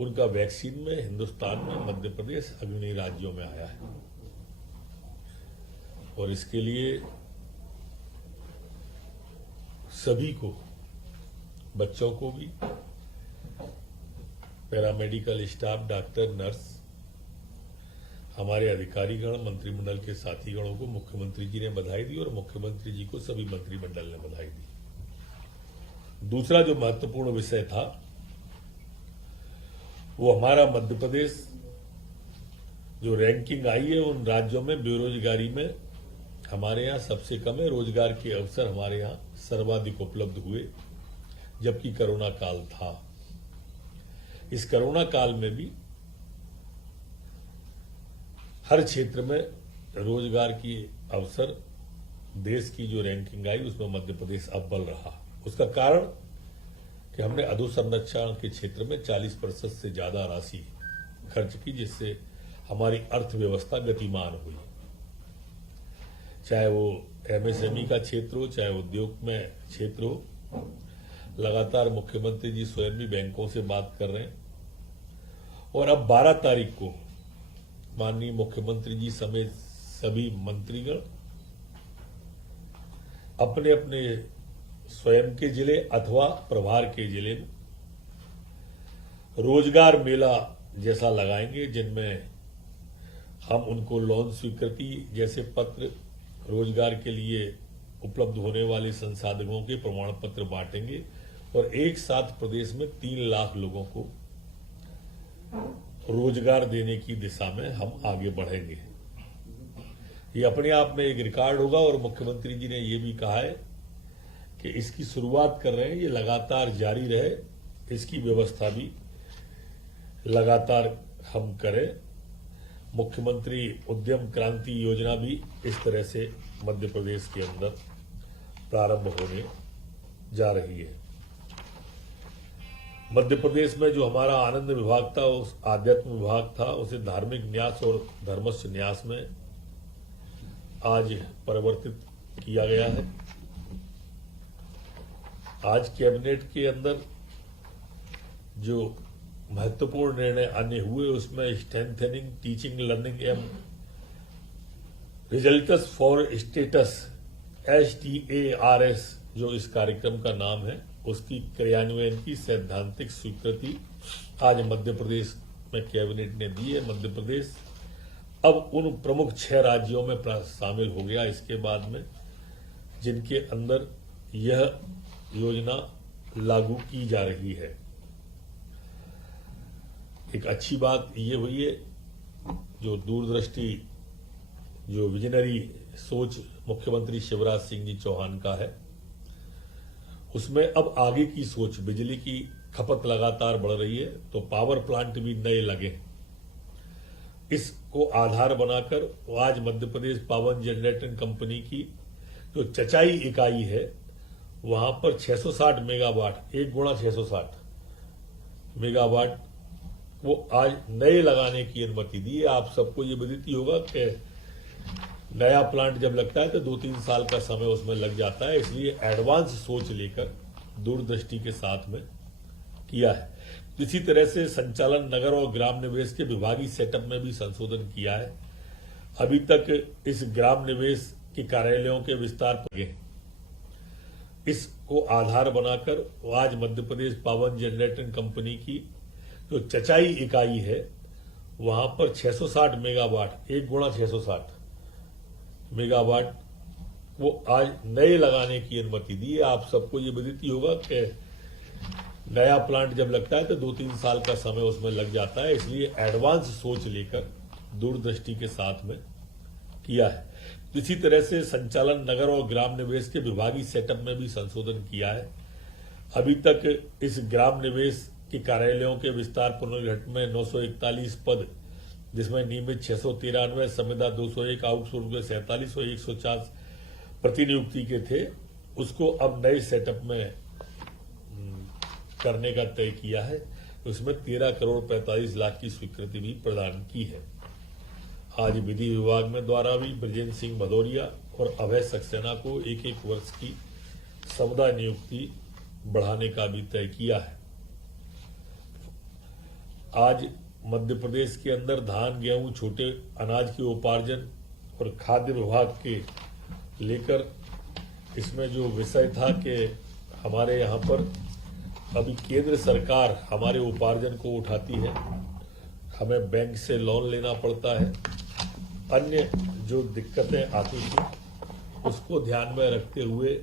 उनका वैक्सीन में हिंदुस्तान में मध्य प्रदेश अग्रणी राज्यों में आया है और इसके लिए सभी को, बच्चों को भी, पैरामेडिकल स्टाफ, डॉक्टर, नर्स, हमारे अधिकारीगण, मंत्रिमंडल के साथीगणों को मुख्यमंत्री जी ने बधाई दी और मुख्यमंत्री जी को सभी मंत्रिमंडल ने बधाई दी। दूसरा जो महत्वपूर्ण विषय था वो हमारा मध्य प्रदेश जो रैंकिंग आई है उन राज्यों में बेरोजगारी में हमारे यहां सबसे कम है। रोजगार के अवसर हमारे यहां सर्वाधिक उपलब्ध हुए, जबकि कोरोना काल था। इस कोरोना काल में भी हर क्षेत्र में रोजगार की अवसर, देश की जो रैंकिंग आई उसमें मध्य प्रदेश अव्वल रहा। उसका कारण कि हमने अधोसंरचना के क्षेत्र में 40% से ज्यादा राशि खर्च की, जिससे हमारी अर्थव्यवस्था गतिमान हुई। चाहे वो एमएसएमई का क्षेत्र हो, चाहे उद्योग में क्षेत्र हो। लगातार मुख्यमंत्री जी स्वयं भी बैंकों से बात कर रहे हैं और अब 12 तारीख को माननीय मुख्यमंत्री जी समेत सभी मंत्रीगण अपने अपने स्वयं के जिले अथवा प्रभार के जिले में रोजगार मेला जैसा लगाएंगे, जिनमें हम उनको लोन स्वीकृति जैसे पत्र, रोजगार के लिए उपलब्ध होने वाले संसाधनों के प्रमाण पत्र बांटेंगे और एक साथ प्रदेश में 3 लाख लोगों को रोजगार देने की दिशा में हम आगे बढ़ेंगे। ये अपने आप में एक रिकॉर्ड होगा और मुख्यमंत्री जी ने ये भी कहा है कि इसकी शुरुआत कर रहे हैं, ये लगातार जारी रहे, इसकी व्यवस्था भी लगातार हम करें। मुख्यमंत्री उद्यम क्रांति योजना भी इस तरह से मध्य प्रदेश के अंदर प्रारंभ होने जा रही है। मध्य प्रदेश में जो हमारा आनंद विभाग था, उस आध्यात्म विभाग था, उसे धार्मिक न्यास और धर्मस्य न्यास में आज परिवर्तित किया गया है। आज कैबिनेट के अंदर जो महत्वपूर्ण निर्णय अन्य हुए उसमें strengthening teaching learning and results for status STARS जो इस कार्यक्रम का नाम है, उसकी क्रियान्वयन की सैद्धांतिक स्वीकृति आज मध्य प्रदेश में कैबिनेट ने दी है। मध्य प्रदेश अब उन प्रमुख 6 राज्यों में शामिल हो गया इसके बाद में, जिनके अंदर यह योजना लागू की जा रही है। एक अच्छी बात ये हुई है, जो दूरदृष्टि, जो विजनरी सोच मुख्यमंत्री शिवराज सिंह जी चौहान का है, उसमें अब आगे की सोच, बिजली की खपत लगातार बढ़ रही है तो पावर प्लांट भी नए लगे। इसको आधार बनाकर आज Madhya Pradesh power generating company की जो चचाई इकाई है वहां पर 660 मेगावाट, 1 गुणा 660 मेगावाट वो आज नए लगाने की अनुमति दी है। आप सबको ये विदित होगा कि नया प्लांट जब लगता है तो 2-3 साल का समय उसमें लग जाता है, इसलिए एडवांस सोच लेकर दूरदृष्टि के साथ में किया है। इसी तरह से संचालन, नगर और ग्राम निवेश के विभागीय सेटअप में भी संशोधन किया है। अभी तक इस ग्राम निवेश के कार्यालयों के विस्तार पर इसको आधार बनाकर आज Madhya Pradesh power generating company की जो चचाई इकाई है वहां पर 660 मेगावाट, 1 गुणा 660 मेगावाट वो आज नए लगाने की अनुमति दी है। आप सबको ये विदित होगा कि नया प्लांट जब लगता है तो 2-3 साल का समय उसमें लग जाता है, इसलिए एडवांस सोच लेकर दूरदृष्टि के साथ में किया है। इसी तरह से संचालन, नगर और ग्राम निवेश के विभागीय सेटअप में भी संशोधन किया है। अभी तक इस ग्राम निवेश के कार्यालयों के विस्तार पुनर्गठन में 941 पद, जिसमें नियमित 693, संविदा 201, आउटसोर्स में 47 और 150 प्रतिनियुक्ति के थे, उसको अब नए सेटअप में करने का तय किया है। उसमें 13 करोड़ 45 लाख की स्वीकृति भी प्रदान की है। आज विधि विभाग में द्वारा भी ब्रजेंद्र सिंह भदौरिया और अभय सक्सेना को 1-1 वर्ष की संविदा नियुक्ति बढ़ाने का भी तय किया है। आज मध्य प्रदेश के अंदर धान गेहूं छोटे अनाज के उपार्जन और खाद्य विभाग के लेकर इसमें जो विषय था कि हमारे यहाँ पर अभी केंद्र सरकार हमारे उपार्जन को उठाती है, हमें बैंक से लोन लेना पड़ता है, अन्य जो दिक्कतें आती थी उसको ध्यान में रखते हुए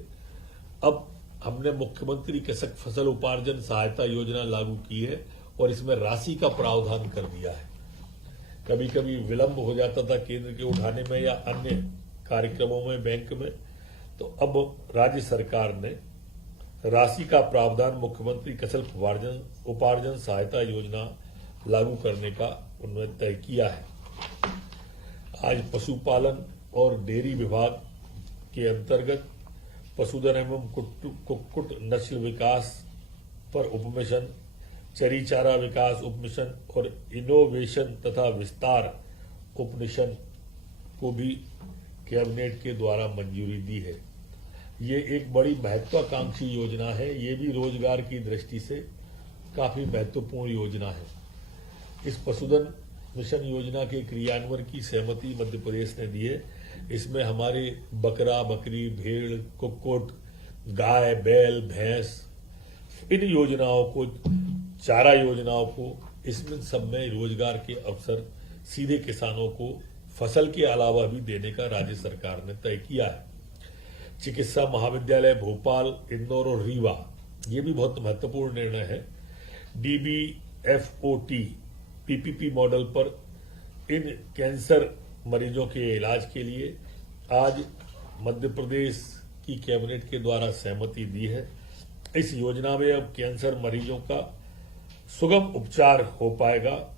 अब हमने मुख्यमंत्री कृषक फसल उपार्जन सहायता योजना लागू की है और इसमें राशि का प्रावधान कर दिया है। कभी कभी विलंब हो जाता था केंद्र के उठाने में या अन्य कार्यक्रमों में बैंक में, तो अब राज्य सरकार ने राशि का प्रावधान मुख्यमंत्री कृषक उपार्जन सहायता योजना लागू करने का उन्होंने तय किया है। आज पशुपालन और डेयरी विभाग के अंतर्गत पशुधन एवं कुक्कुट नस्ल विकास पर उपमिशन, चरी चारा विकास उपमिशन और इनोवेशन तथा विस्तार उपमिशन को भी कैबिनेट के द्वारा मंजूरी दी है। ये एक बड़ी महत्वाकांक्षी योजना है, ये भी रोजगार की दृष्टि से काफी महत्वपूर्ण योजना है। इस पशुधन मिशन योजना के क्रियान्वयन की सहमति मध्य प्रदेश ने दी है। इसमें हमारे बकरा, बकरी, भेड़, कुक्कुट, गाय, बैल, भैंस, इन योजनाओं को, चारा योजनाओं को, इसमें सब में रोजगार के अवसर सीधे किसानों को फसल के अलावा भी देने का राज्य सरकार ने तय किया है। चिकित्सा महाविद्यालय भोपाल, इंदौर और रीवा, ये भी बहुत महत्वपूर्ण निर्णय है। DBFOT PPP मॉडल पर इन कैंसर मरीजों के इलाज के लिए आज मध्य प्रदेश की कैबिनेट के द्वारा सहमति दी है। इस योजना में अब कैंसर मरीजों का सुगम उपचार हो पाएगा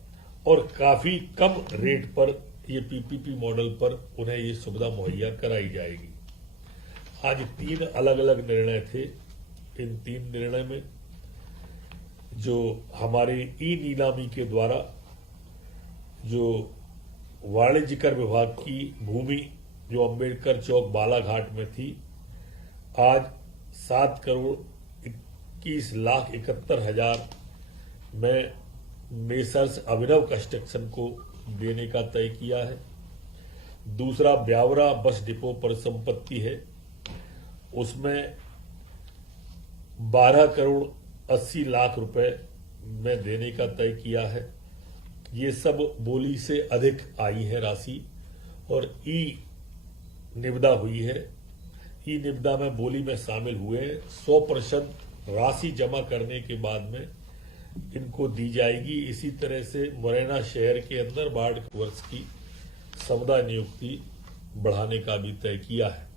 और काफी कम रेट पर ये PPP मॉडल पर उन्हें ये सुविधा मुहैया कराई जाएगी। आज 3 अलग अलग निर्णय थे। इन 3 निर्णय में जो हमारे ई-नीलामी के द्वारा जो वाणिज्य कर विभाग की भूमि जो अंबेडकर चौक बालाघाट में थी, आज 7,21,71,000 में मेसर्स अभिनव कंस्ट्रक्शन को देने का तय किया है। दूसरा ब्यावरा बस डिपो पर संपत्ति है, उसमें 12,80,00,000 रुपए में देने का तय किया है। ये सब बोली से अधिक आई है राशि और ई निविदा हुई है। ई निविदा में बोली में शामिल हुए 100% राशि जमा करने के बाद में इनको दी जाएगी। इसी तरह से मुरैना शहर के अंदर 12 वर्ष की समुदाय नियुक्ति बढ़ाने का भी तय किया है।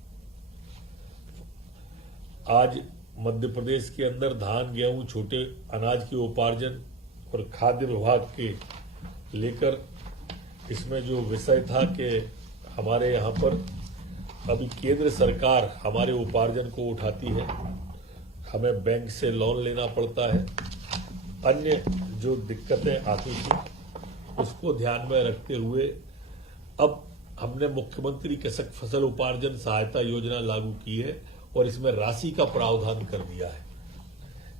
आज मध्य प्रदेश के अंदर धान गेहूं छोटे अनाज के उपार्जन और खाद्य विभाग के लेकर इसमें जो विषय था कि हमारे यहाँ पर अभी केंद्र सरकार हमारे उपार्जन को उठाती है, हमें बैंक से लोन लेना पड़ता है, अन्य जो दिक्कतें आती थी उसको ध्यान में रखते हुए अब हमने मुख्यमंत्री कृषक फसल उपार्जन सहायता योजना लागू की है और इसमें राशि का प्रावधान कर दिया है।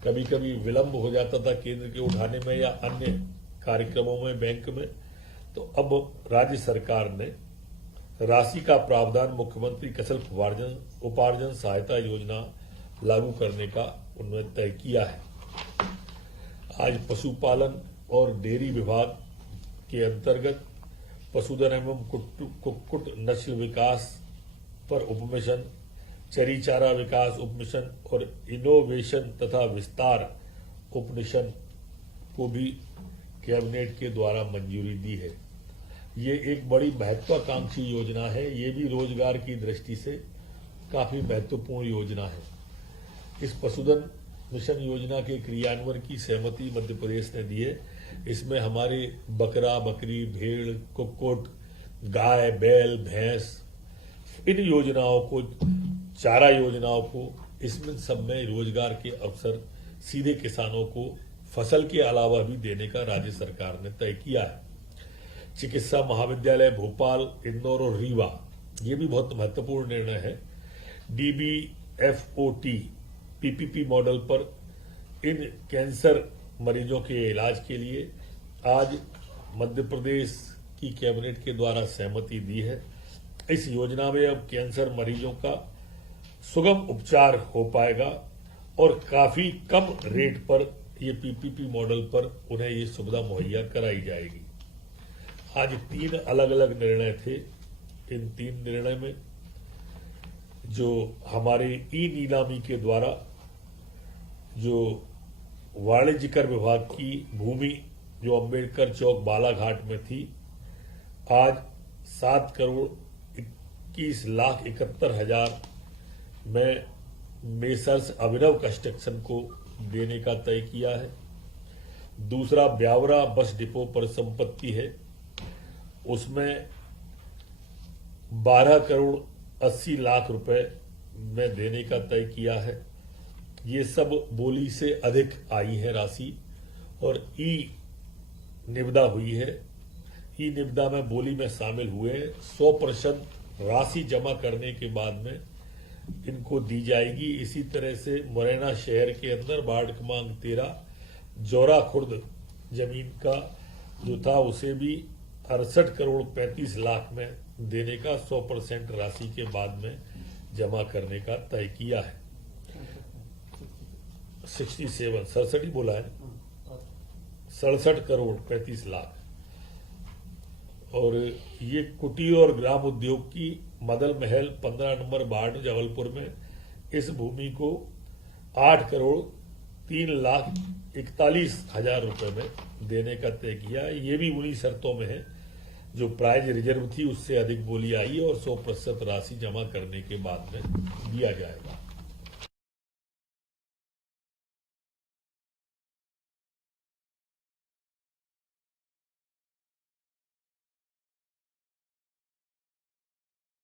कभी कभी विलंब हो जाता था केंद्र के उठाने में या अन्य कार्यक्रमों में बैंक में, तो अब राज्य सरकार ने राशि का प्रावधान मुख्यमंत्री कृषक उपार्जन सहायता योजना लागू करने का उन्होंने तय किया है। आज पशुपालन और डेयरी विभाग के अंतर्गत पशुधन एवं कुक्कुट नस्ल विकास पर उपमिशन, चरी चारा विकास उपमिशन और इनोवेशन तथा विस्तार उपमिशन को भी कैबिनेट के द्वारा मंजूरी दी है। ये एक बड़ी महत्वाकांक्षी योजना है, ये भी रोजगार की दृष्टि से काफी महत्वपूर्ण योजना है। इस पशुधन मिशन योजना के क्रियान्वयन की सहमति मध्य प्रदेश ने दी है। इसमें हमारे बकरा, बकरी, भेड़, कुक्कुट, गाय, बैल, भैंस, इन योजनाओं को, चारा योजनाओं को, इसमें सब में रोजगार के अवसर सीधे किसानों को फसल के अलावा भी देने का राज्य सरकार ने तय किया है। चिकित्सा महाविद्यालय भोपाल, इंदौर और रीवा, ये भी बहुत महत्वपूर्ण निर्णय है। DBFOT PPP मॉडल पर इन कैंसर मरीजों के इलाज के लिए आज मध्य प्रदेश की कैबिनेट के द्वारा सहमति दी है। इस योजना में अब कैंसर मरीजों का सुगम उपचार हो पाएगा और काफी कम रेट पर ये पीपीपी मॉडल पर उन्हें ये सुविधा मुहैया कराई जाएगी। आज 3 अलग अलग निर्णय थे। इन 3 निर्णय में जो हमारे ई नीलामी के द्वारा जो वाणिज्यकर विभाग की भूमि जो अंबेडकर चौक बालाघाट में थी, आज 7,21,71,000 में मेसर्स अभिनव कंस्ट्रक्शन को देने का तय किया है। दूसरा ब्यावरा बस डिपो पर संपत्ति है, उसमें 12,80,00,000 रुपए में देने का तय किया है। ये सब बोली से अधिक आई है राशि और ई निविदा हुई है। ई निविदा में बोली में शामिल हुए 100% राशि जमा करने के बाद में इनको दी जाएगी। इसी तरह से मुरैना शहर के अंदर वार्ड क्रमांक 13 जौरा खुर्द जमीन का जो था उसे भी 68,35,00,000 में देने का 100% राशि के बाद में जमा करने का तय किया है। 67 ही बोला है, 67,35,00,000। और ये कुटीर और ग्राम उद्योग की मदल महल 15 नंबर वार्ड जबलपुर में इस भूमि को 8,03,41,000 रुपए में देने का तय किया है। ये भी उन्हीं शर्तों में है जो प्राइज रिजर्व थी उससे अधिक बोली आई और 100% राशि जमा करने के बाद में दिया जाएगा।